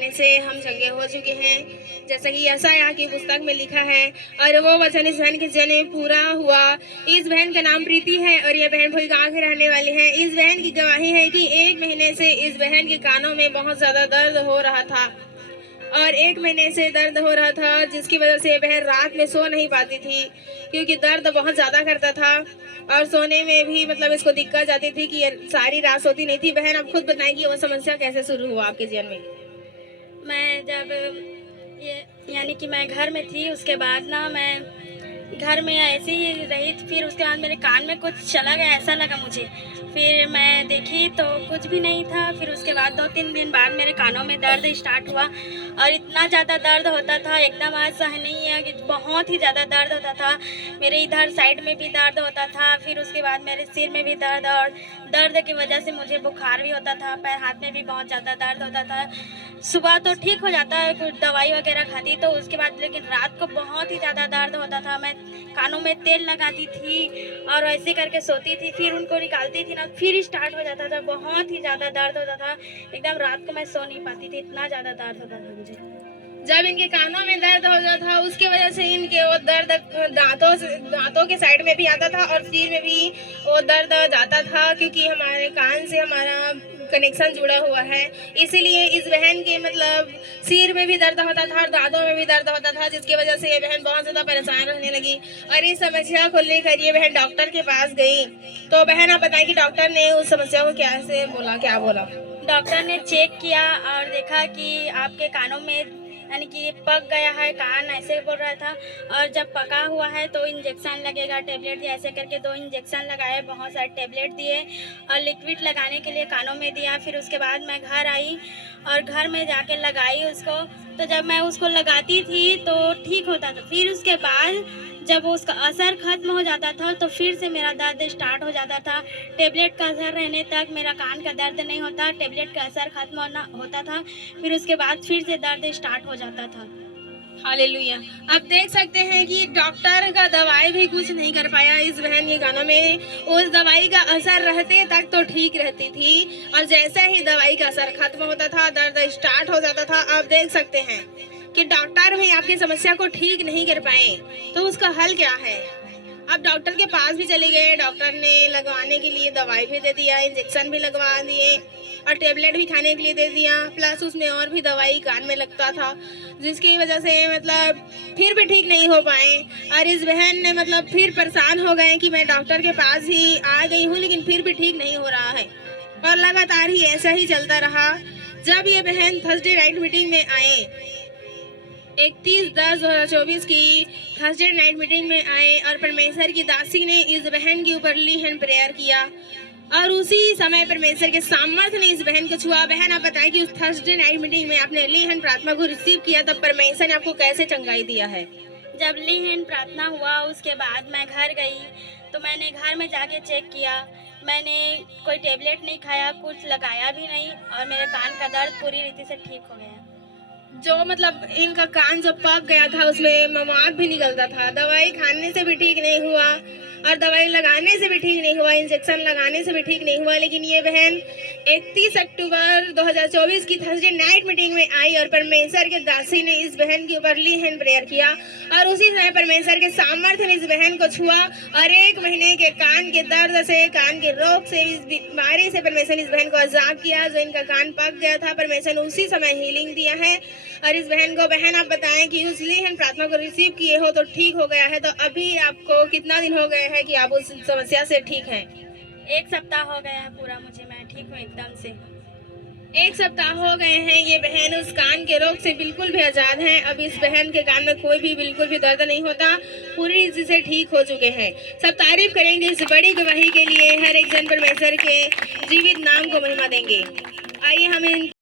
जाने से हम चंगे हो चुके हैं, जैसा कि यशायाह की पुस्तक में लिखा है। और वो वचन इस बहन के जने पूरा हुआ। इस बहन का नाम प्रीति है और ये बहन भोई गाँव की रहने वाली है। इस बहन की गवाही है कि 1 महीने से इस बहन के कानों में बहुत ज़्यादा दर्द हो रहा था और 1 महीने से दर्द हो रहा था, जिसकी वजह से बहन रात में सो नहीं पाती थी क्योंकि दर्द बहुत ज़्यादा करता था और सोने में भी मतलब इसको दिक्कत जाती थी कि सारी रात सोती नहीं थी। बहन आप खुद बताएं कि वो समस्या कैसे शुरू हुआ आपके जीवन में? मैं जब ये यानी कि मैं घर में थी, उसके बाद ना मैं घर में ऐसे ही रही, फिर उसके बाद मेरे कान में कुछ चला गया ऐसा लगा मुझे। फिर मैं देखी तो कुछ भी नहीं था। फिर उसके बाद 2-3 दिन बाद मेरे कानों में दर्द स्टार्ट हुआ और इतना ज़्यादा दर्द होता था, एकदम आज सहनीय कि बहुत ही ज़्यादा दर्द होता था। मेरे इधर साइड में भी दर्द होता था, फिर उसके बाद मेरे सिर में भी दर्द, और दर्द की वजह से मुझे बुखार भी होता था, पैर हाथ में भी बहुत ज़्यादा दर्द होता था। सुबह तो ठीक हो जाता है, कुछ दवाई वगैरह खाती तो उसके बाद, लेकिन रात को बहुत ही ज़्यादा दर्द होता था। मैं कानों में तेल लगाती थी और ऐसे करके सोती थी, फिर उनको निकालती थी ना, फिर स्टार्ट हो जाता था। बहुत ही ज़्यादा दर्द होता था, एकदम रात को मैं सो नहीं पाती थी, इतना ज़्यादा दर्द होता था मुझे। जब इनके कानों में दर्द हो जाता था उसके वजह से इनके वो दर्द दांतों के साइड में भी आता था और सिर में भी वो दर्द जाता था, क्योंकि हमारे कान से हमारा कनेक्शन जुड़ा हुआ है। इसीलिए इस बहन के मतलब सिर में भी दर्द होता था और दांतों में भी दर्द होता था, जिसकी वजह से ये बहन बहुत ज़्यादा परेशान रहने लगी और इस समस्या को लेकर ये बहन डॉक्टर के पास गई। तो बहन आप बताएं कि डॉक्टर ने उस समस्या को क्या बोला? डॉक्टर ने चेक किया और देखा कि आपके कानों में यानी कि पक गया है कान, ऐसे बोल रहा था। और जब पका हुआ है तो इंजेक्शन लगेगा, टेबलेट दिया, ऐसे करके 2 इंजेक्शन लगाए, बहुत सारे टेबलेट दिए और लिक्विड लगाने के लिए कानों में दिया। फिर उसके बाद मैं घर आई और घर में जाके लगाई उसको। तो जब मैं उसको लगाती थी तो ठीक होता था, फिर उसके बाद जब उसका असर खत्म हो जाता था तो फिर से मेरा दर्द स्टार्ट हो जाता था। टेबलेट का असर रहने तक मेरा कान का दर्द नहीं होता, टेबलेट का असर खत्म होता था, फिर उसके बाद फिर से दर्द स्टार्ट हो जाता था। हालेलुया। आप देख सकते हैं कि डॉक्टर का दवाई भी कुछ नहीं कर पाया इस बहन के कानों में। उस दवाई का असर रहते तक तो ठीक रहती थी और जैसे ही दवाई का असर खत्म होता था दर्द स्टार्ट हो जाता था। आप देख सकते हैं कि डॉक्टर भी आपकी समस्या को ठीक नहीं कर पाए, तो उसका हल क्या है? अब डॉक्टर के पास भी चले गए, डॉक्टर ने लगवाने के लिए दवाई भी दे दिया, इंजेक्शन भी लगवा दिए और टेबलेट भी खाने के लिए दे दिया, प्लस उसमें और भी दवाई कान में लगता था, जिसकी वजह से मतलब फिर भी ठीक नहीं हो पाए। और इस बहन ने मतलब फिर परेशान हो गए कि मैं डॉक्टर के पास ही आ गई हूँ लेकिन फिर भी ठीक नहीं हो रहा है और लगातार ही ऐसा ही चलता रहा। जब ये बहन थर्सडे नाइट मीटिंग में आए, 31/10/2024 की थर्सडे नाइट मीटिंग में आए और परमेश्वर की दासी ने इस बहन के ऊपर ली हैंड प्रेयर किया और उसी समय परमेश्वर के सामर्थ्य ने इस बहन को छुआ। बहन आप बताएं कि उस थर्सडे नाइट मीटिंग में आपने ली हैंड प्रार्थना को रिसीव किया, तब परमेश्वर ने आपको कैसे चंगाई दिया है? जब ली हैंड प्रार्थना हुआ उसके बाद मैं घर गई तो मैंने घर में जाके चेक किया, मैंने कोई टेबलेट नहीं खाया, कुछ लगाया भी नहीं और मेरे कान का दर्द पूरी रीति से ठीक हो गया। जो मतलब इनका कान जो पक गया था उसमें मवाद भी निकलता था, दवाई खाने से भी ठीक नहीं हुआ और दवाई लगाने से भी ठीक नहीं हुआ, इंजेक्शन लगाने से भी ठीक नहीं हुआ। लेकिन ये बहन 31 अक्टूबर 2024 की थर्सडे नाइट मीटिंग में आई और परमेश्वर के दासी ने इस बहन के ऊपर ली हैंड प्रेयर किया और उसी समय परमेश्वर के सामर्थ्य ने इस बहन को छुआ और 1 महीने के कान के दर्द से, कान के रोग से, इस बीमारी से परमेश्वर ने इस बहन को आजाद किया। जो इनका कान पक गया था परमेश्वर ने उसी समय हीलिंग दिया है। और इस बहन को, बहन आप बताएं कि उस ली हैंड प्रार्थना को रिसीव किए हो तो ठीक हो गया है, तो अभी आपको कितना दिन हो गए हैं कि आप उस समस्या से ठीक हैं? 1 सप्ताह हो गया है पूरा, मुझे मैं ठीक हूँ एकदम से। 1 सप्ताह हो गए हैं। ये बहन उस कान के रोग से बिल्कुल भी आजाद है। अब इस बहन के कान में कोई भी बिल्कुल भी दर्द नहीं होता, पूरी तरह से ठीक हो चुके हैं। सब तारीफ करेंगे इस बड़ी गवाही के लिए। हर एक जन परमेश्वर के जीवित नाम को महिमा देंगे। आइए हम इन